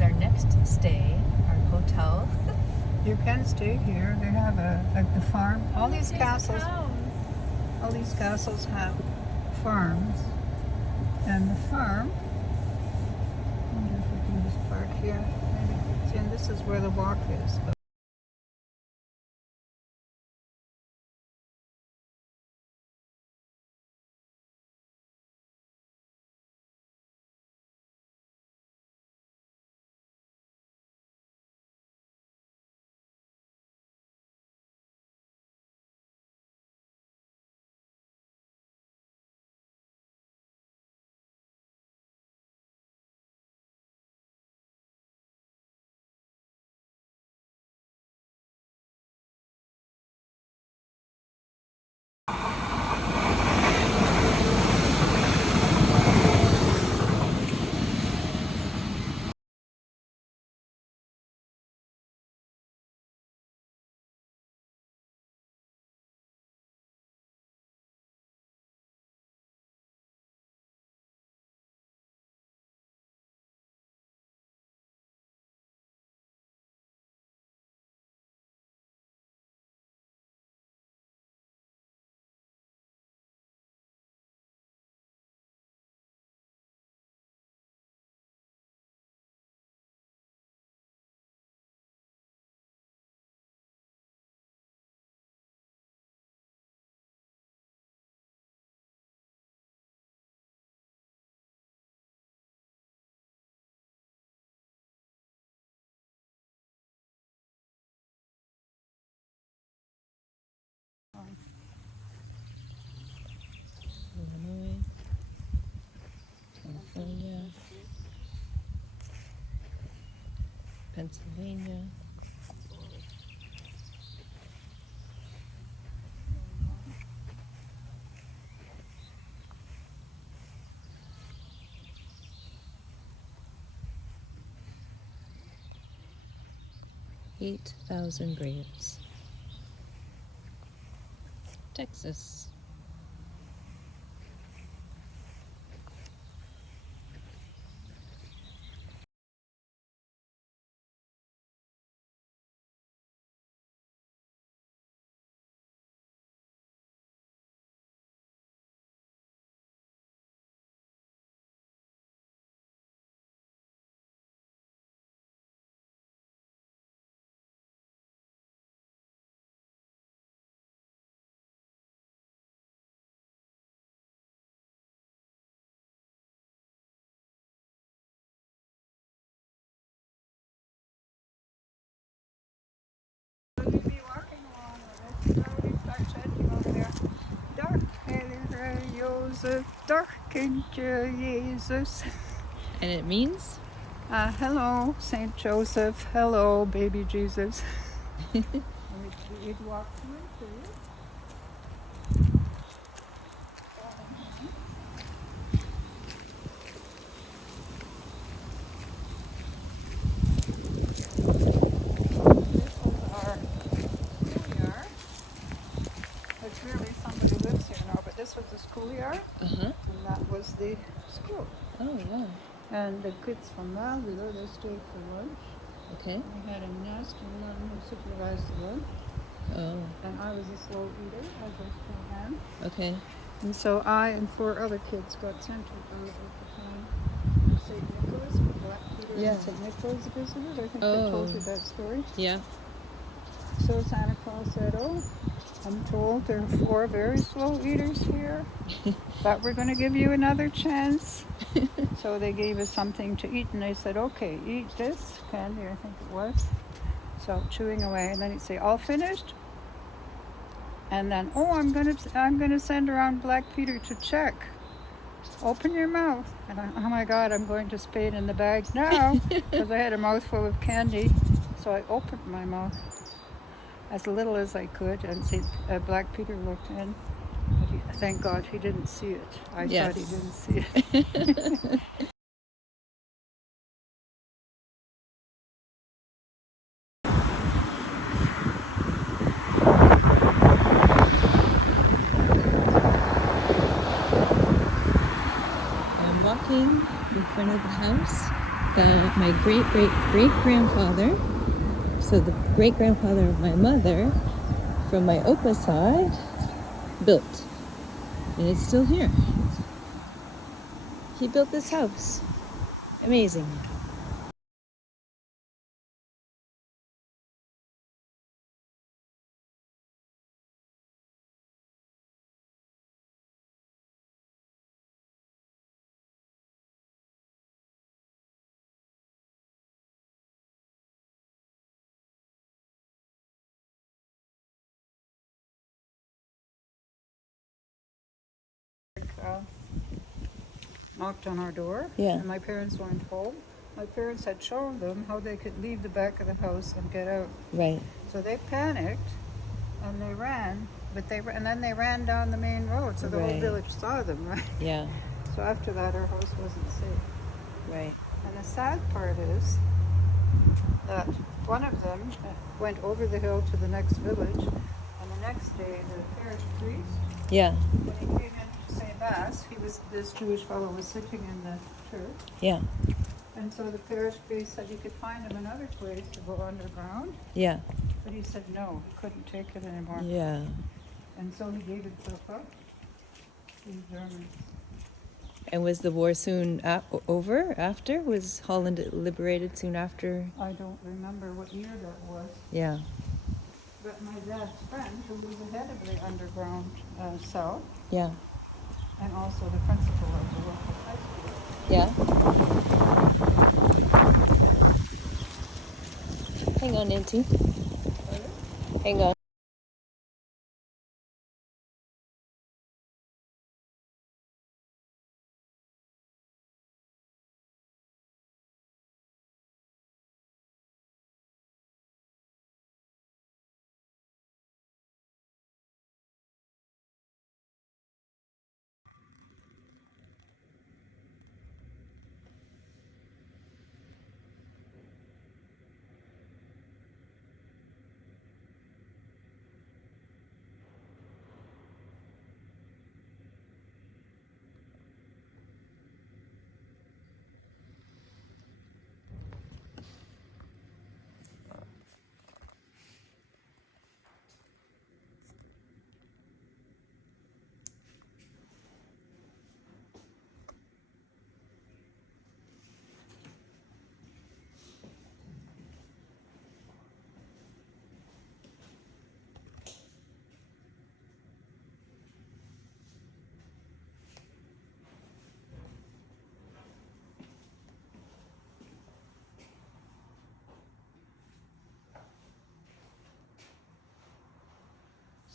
is our next stay, our hotel. You can stay here. They have a farm. All these castles have farms. And the farm, I wonder if we can just park here. Maybe. See, and this is where the walk is. Illinois, California, Pennsylvania. $8,000 graves. Texas. Dag kindje Jezus. And it means? Hello, Saint Joseph. Hello, baby Jesus. We'd walk through it. This was the schoolyard, and that was the school. Oh, wow. And the kids from Wahlwiller, they stayed for lunch. Okay. We had a nest and one who supervised the lunch. Oh. And I was a slow eater, I just am. Okay. And so I and 4 other kids got sent to at the time to St. Nicholas, Black Peter and St. Nicholas visited. I think I told you that story. Yeah. So Santa Claus said, oh, I'm told there are 4 very slow eaters here, but we're going to give you another chance. So they gave us something to eat, and they said, okay, eat this candy, I think it was. So chewing away, and then he'd say, all finished? And then, oh, I'm gonna send around Black Peter to check. Open your mouth. And oh my God, I'm going to spade in the bag now, because I had a mouthful of candy. So I opened my mouth as little as I could, and see, Black Peter looked in. But thank God he didn't see it. I thought he didn't see it. I'm walking in front of the house my great-great-great-grandfather, so the great-grandfather of my mother, from my OPA side, built. And it's still here. He built this house. Amazing. Knocked on our door, Yeah. and my parents weren't home. My parents had shown them how they could leave the back of the house and get out. Right. So they panicked, and they ran, and then they ran down the main road, so the whole Right. village saw them, right? Yeah. So after that, our house wasn't safe. Right. And the sad part is that one of them went over the hill to the next village, and the next day, the parish priest, Yeah. when he came in to say mass, this Jewish fellow was sitting in the church, Yeah. and so the parish priest said he could find him another place to go underground, Yeah. but he said no, he couldn't take it anymore, Yeah. and so he gave himself up to the Germans. And was the war soon over after? Was Holland liberated soon after? I don't remember what year that was, Yeah. but my dad's friend, who was the head of the underground cell, Yeah. and also the principal of the local high school. Yeah. Hang on, Auntie. Hang on.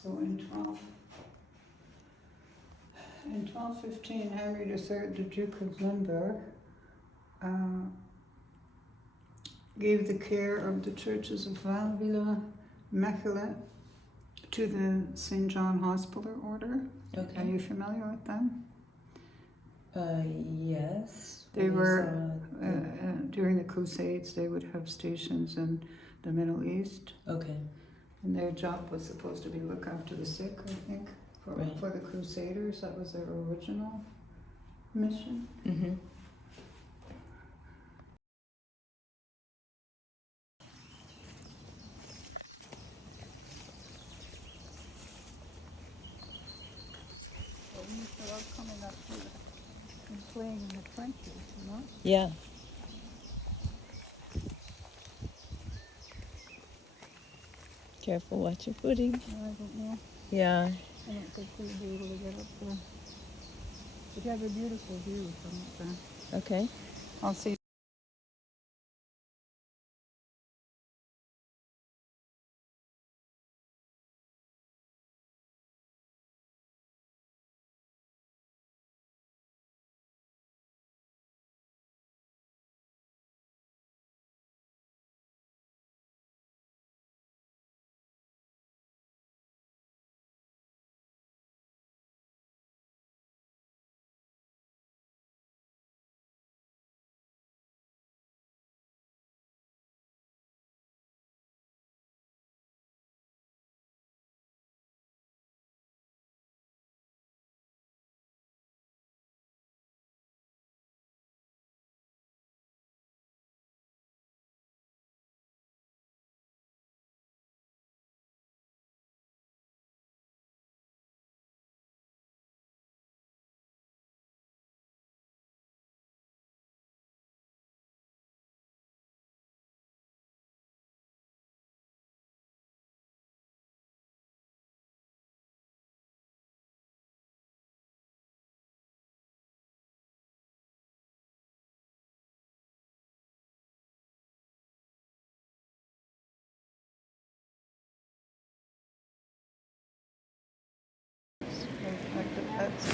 So in 1215, Henry III, the Duke of Limburg, gave the care of the churches of Wahlwiller, Mechelen, to the St. John Hospitaller Order. Okay. Are you familiar with them? Yes. They were, during the Crusades, they would have stations in the Middle East. Okay. And their job was supposed to be look after the sick, I think, for the Crusaders. That was their original mission. Mm-hmm. So we used to love coming up here and playing in the trenches, you know? Yeah. Careful, watch your footing. I don't know. Yeah. I don't think we'd be able to get up there. But you have a beautiful view from up there. Okay. I'll see.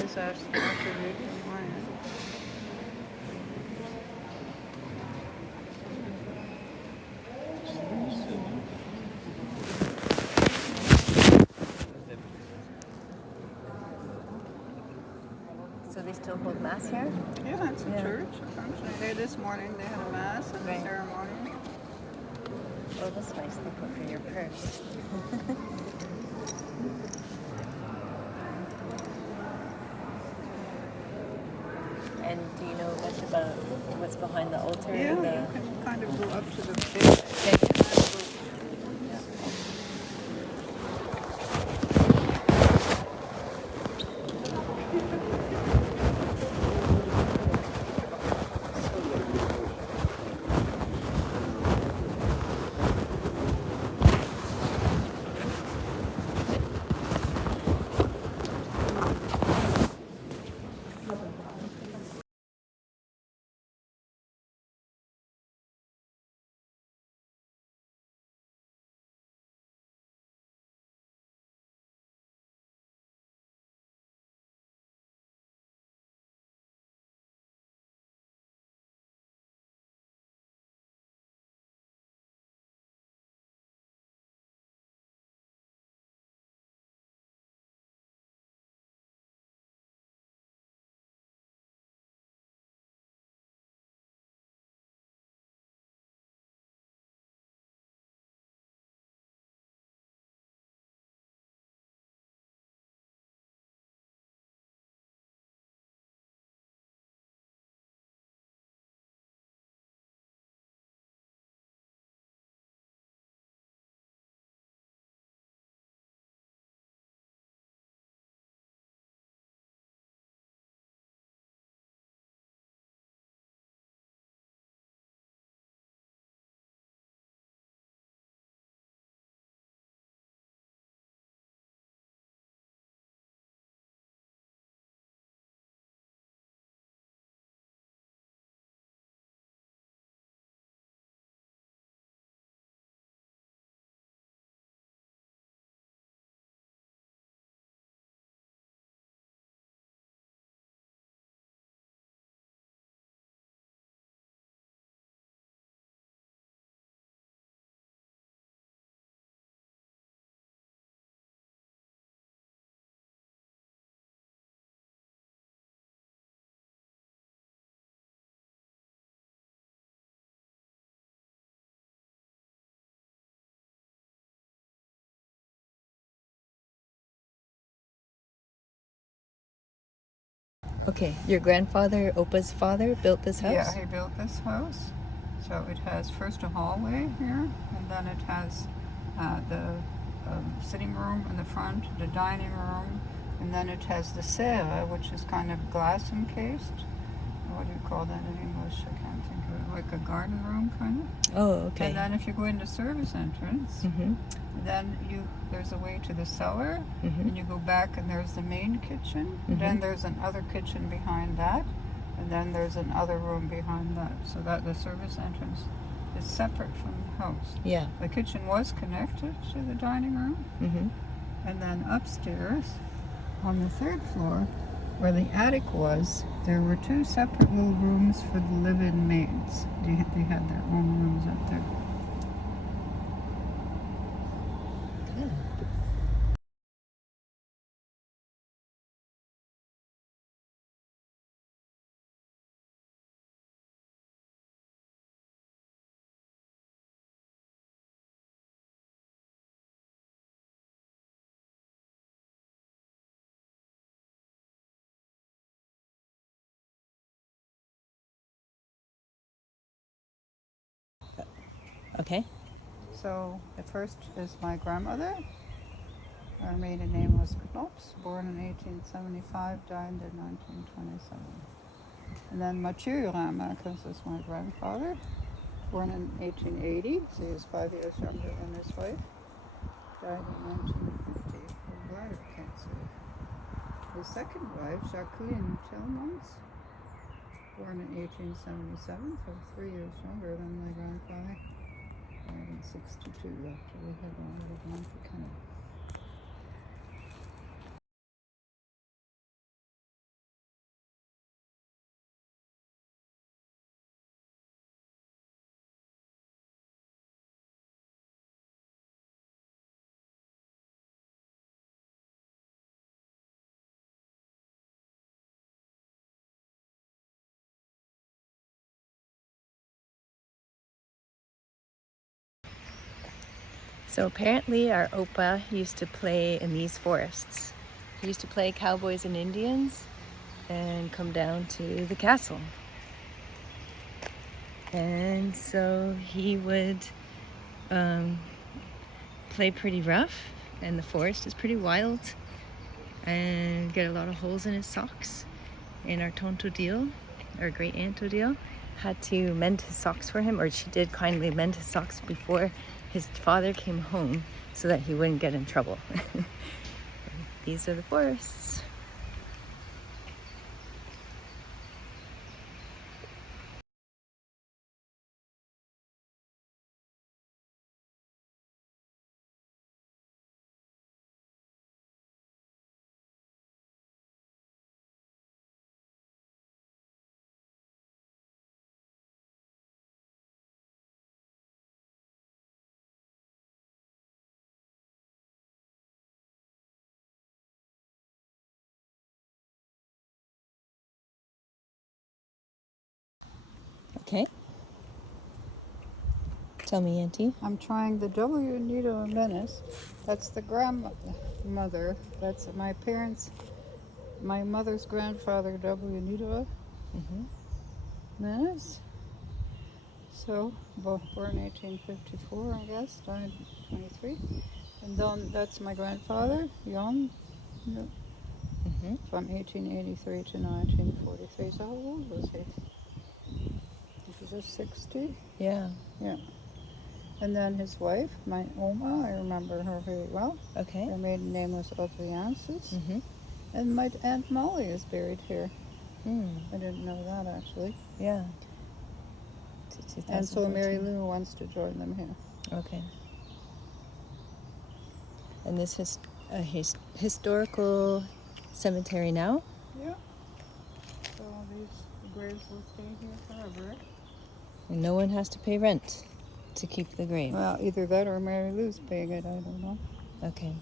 is actually attributed to mine. So they still hold mass here? Yeah, it's a church. Unfortunately, this morning they had a mass and a ceremony. Oh, that's nice. They put for your purse. And do you know much about what's behind the altar? Yeah, and you can kind of go up to the big. Okay, your grandfather, Opa's father, built this house? Yeah, he built this house. So it has first a hallway here, and then it has the sitting room in the front, the dining room, and then it has the serre, which is kind of glass encased. What do you call that in English? I can't think of it. Like a garden room, kind of. Oh, okay. And then if you go into service entrance, then there's a way to the cellar, and you go back and there's the main kitchen. Then there's another kitchen behind that, and then there's another room behind that. So that the service entrance is separate from the house. Yeah. The kitchen was connected to the dining room, and then upstairs on the third floor, where the attic was, there were two separate little rooms for the live-in maids. They had their own rooms up there. Okay. So the first is my grandmother. Her maiden name was Knops, born in 1875, died in 1927. And then Odile Ramaekers is my grandfather, born in 1880, so he was 5 years younger than his wife. Died in 1950 of bladder cancer. His second wife, Jacqueline Tillmans, born in 1877, so 3 years younger than my grandfather. Died in 62 after we had gone to Canada. So apparently our Opa used to play in these forests. He used to play cowboys and Indians and come down to the castle. And so he would play pretty rough, and the forest is pretty wild, and get a lot of holes in his socks. And our Tante Odile, our great aunt Odile, had to mend his socks for him, or she did kindly mend his socks before his father came home so that he wouldn't get in trouble. These are the forests. Okay. Tell me, Auntie. I'm trying the WWII a menace. That's the grandmother. That's my parents, my mother's grandfather, WWII Mm-hmm. menace. So, born 1854, I guess, died 23. And then that's my grandfather, Jan, Mm-hmm. from 1883 to 1943. So how old was he? He was just 60? Yeah. Yeah. And then his wife, my Oma, I remember her very well. Okay. Her maiden name was Odile. Mm-hmm. And my Aunt Molly is buried here. Mm. I didn't know that, actually. Yeah. And so Mary 2014. Lou wants to join them here. Okay. And this is a historical cemetery now? Yeah. So these graves will stay here forever. And no one has to pay rent to keep the grave. Well, either that or Mary Lou's paying it, I don't know. Okay.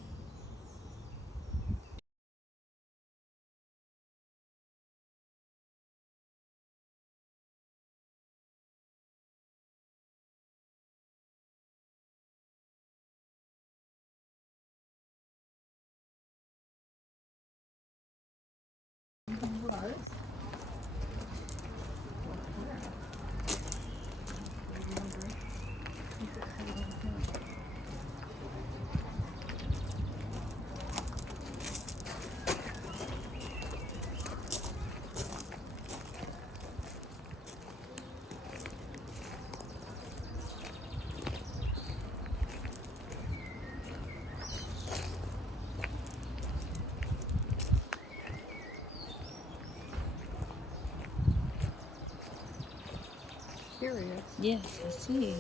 Here he is. Yes, I see.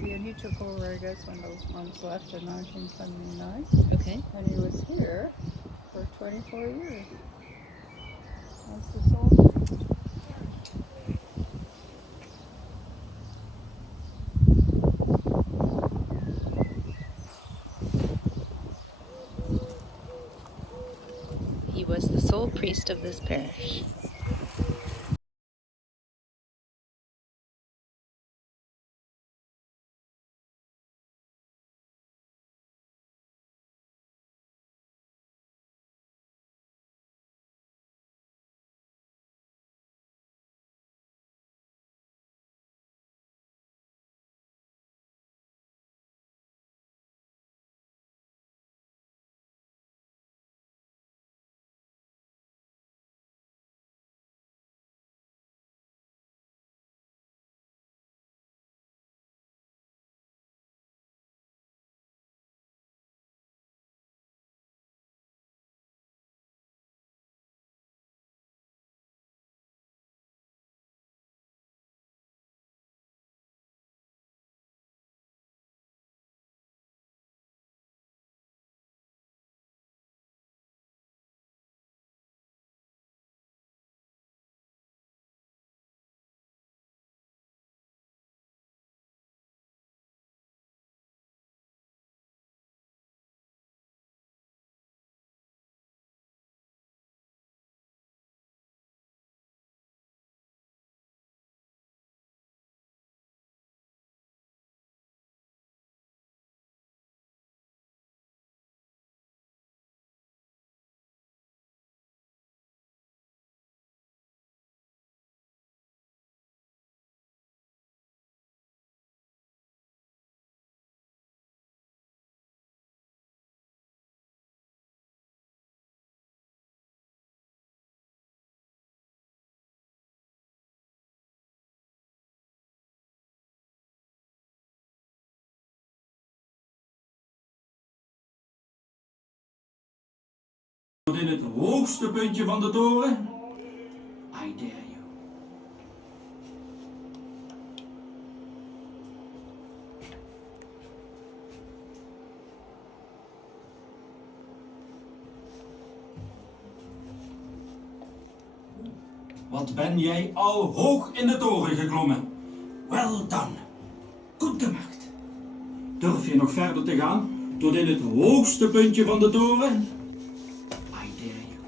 See, and he took over, I guess, when those monks left in 1979. Okay. And he was here for 24 years. That's the soul. He was the sole priest of this parish. Tot in het hoogste puntje van de toren. I dare you. Wat ben jij al hoog in de toren geklommen. Well done. Goed gemaakt. Durf je nog verder te gaan? Tot in het hoogste puntje van de toren? I dare you.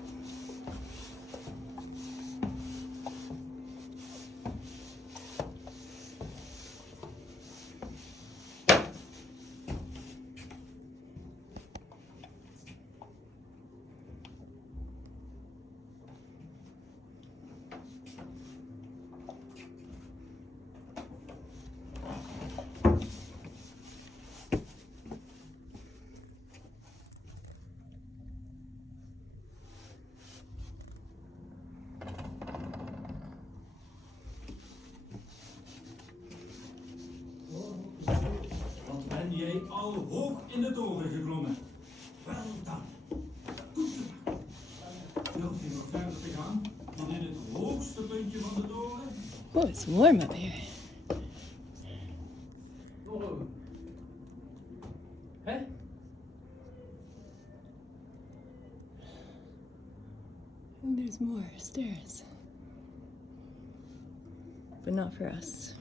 Wat ben jij al hoog in de toren geklommen. Wel dan. Goed gemaakt. Durf je nog verder te gaan? Tot in het hoogste puntje van de toren? Oh, it's warm up here. Hè? And there's more stairs. But not for us.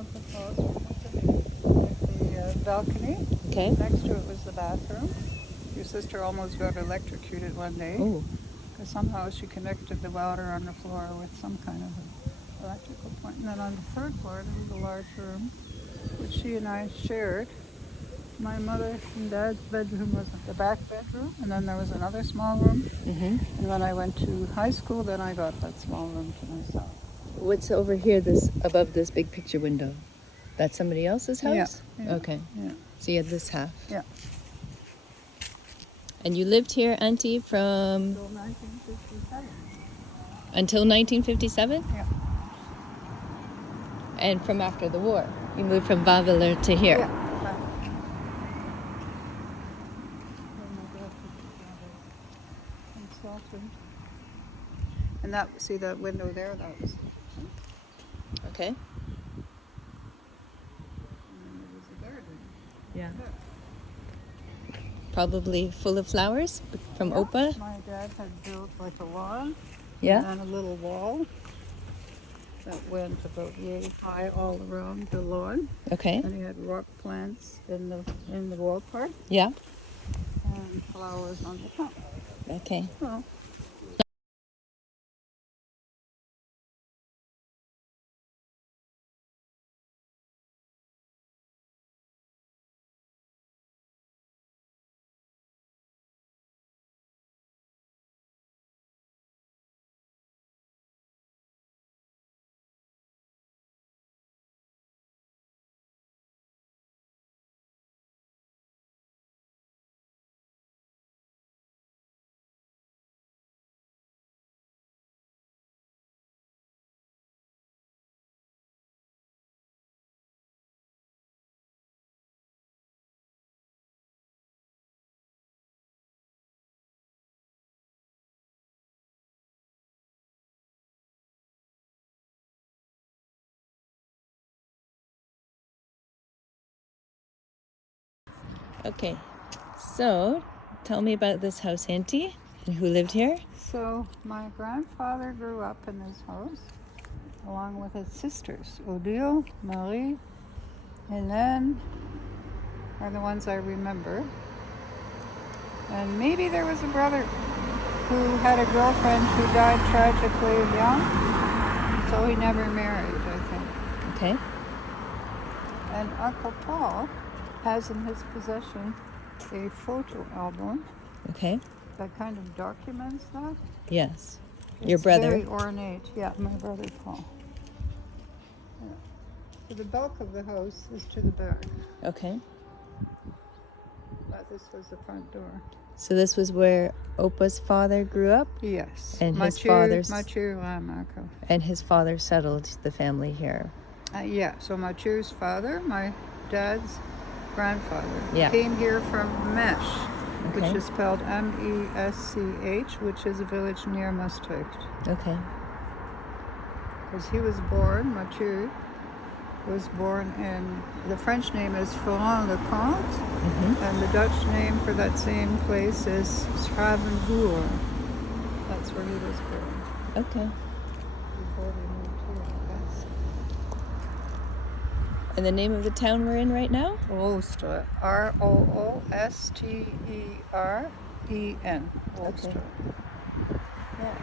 Uncle Paul's room with the balcony. Okay. Next to it was the bathroom. Your sister almost got electrocuted one day. Oh. Because somehow she connected the welder on the floor with some kind of electrical point. And then on the third floor, there was a large room, which she and I shared. My mother and dad's bedroom was the back bedroom, and then there was another small room. Mm-hmm. And when I went to high school, then I got that small room to myself. What's over here, this above this big picture window? That's somebody else's house? Yeah. Okay. Yeah. So you had this half. Yeah. And you lived here, Auntie, from Until 1957. until 1957? Yeah. And from after the war? You moved from Wahlwiller to here? Yeah. Consultant. And that, see that window there, that was. Okay. And then there was a garden. Yeah. There. Probably full of flowers from OPA? My dad had built like a lawn. Yeah. And a little wall that went about yay high all around the lawn. Okay. And he had rock plants in the wall part Yeah. and flowers on the top. Okay. Well, Okay. So, tell me about this house, Auntie, and who lived here? so my grandfather grew up in this house along with his sisters, Odile, Marie, and then are the ones I remember. And maybe there was a brother who had a girlfriend who died tragically young, so he never married, I think. Okay. And Uncle Paul has in his possession a photo album Okay. that kind of documents that. Yes. It's Your brother? very ornate. Yeah, my brother Paul. Yeah. So the bulk of the house is to the back, Okay. but this was the front door. So this was where OPA's father grew up, Yes. And his father's- Odile Ramaekers. and his father settled the family here. Yeah, so Mathieu's father, my dad's grandfather, Yeah. came here from Mesch, which Okay. is spelled M-E-S-C-H, which is a village near Maastricht. Okay. Because he was born, Mathieu was born in, the French name is Florent-le-Comte, Mm-hmm. and the Dutch name for that same place is Schravenbourg. That's where he was born, Okay. before they moved here, I guess. And the name of the town we're in right now? Rooster, Roosteren, Rooster. Yeah.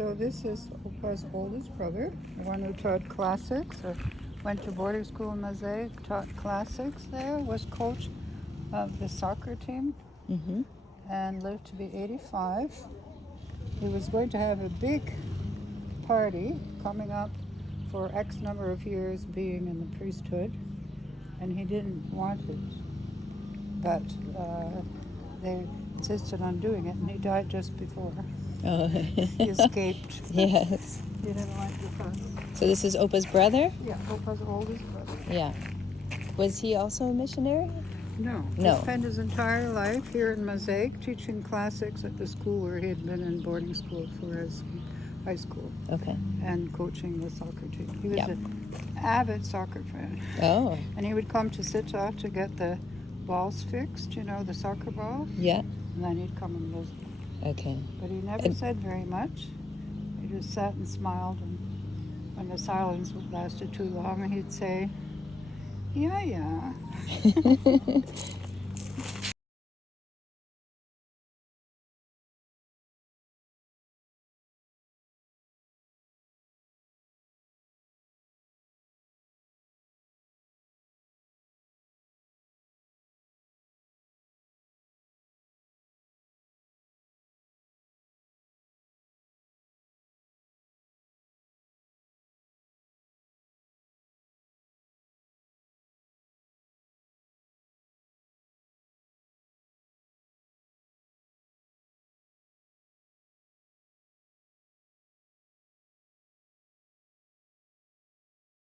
So this is Opa's oldest brother, the one who taught classics, or went to boarding school in Maastricht, taught classics there, was coach of the soccer team, and lived to be 85. He was going to have a big party coming up for X number of years being in the priesthood, and he didn't want it. But they insisted on doing it, and he died just before. Oh. He escaped. Yes. He didn't like the fuss. So this is Opa's brother? Yeah, Opa's oldest brother. Yeah. Was he also a missionary? No. No. He spent his entire life here in Maastricht teaching classics at the school where he had been in boarding school for his high school, Okay. and coaching the soccer team. He was Yep. an avid soccer fan. Oh. And he would come to Sittard to get the balls fixed, you know, the soccer balls, Yeah. and then he'd come and visit. Okay. But he never And- said very much. He just sat and smiled, and when the silence lasted too long, he'd say, yeah, yeah.